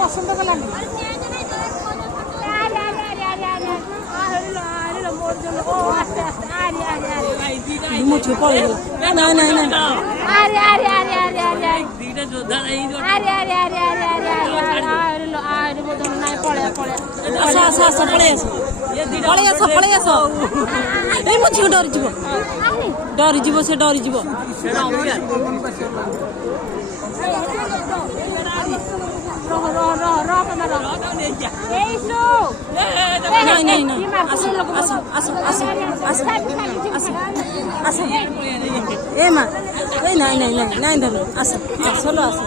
পছন্দ করলাম মুছে পড়ে গেল না না না আরে আরে আরে আরে আরে দুইটা যোদ্ধা এই আরে আরে আরে আরে আরে আরে আরে বদন নাই পড়ে পড়ে আসো আসো আসো পড়ে আসো পড়ে আসো এই মুছে ডরি ଯିବ ସେ ଡରି ଯିବ नहीं नहीं नहीं आसो आसो आसो आसो आसो आसो आसो ए माँ नहीं नहीं नहीं नहीं नहीं आसो चलो आसो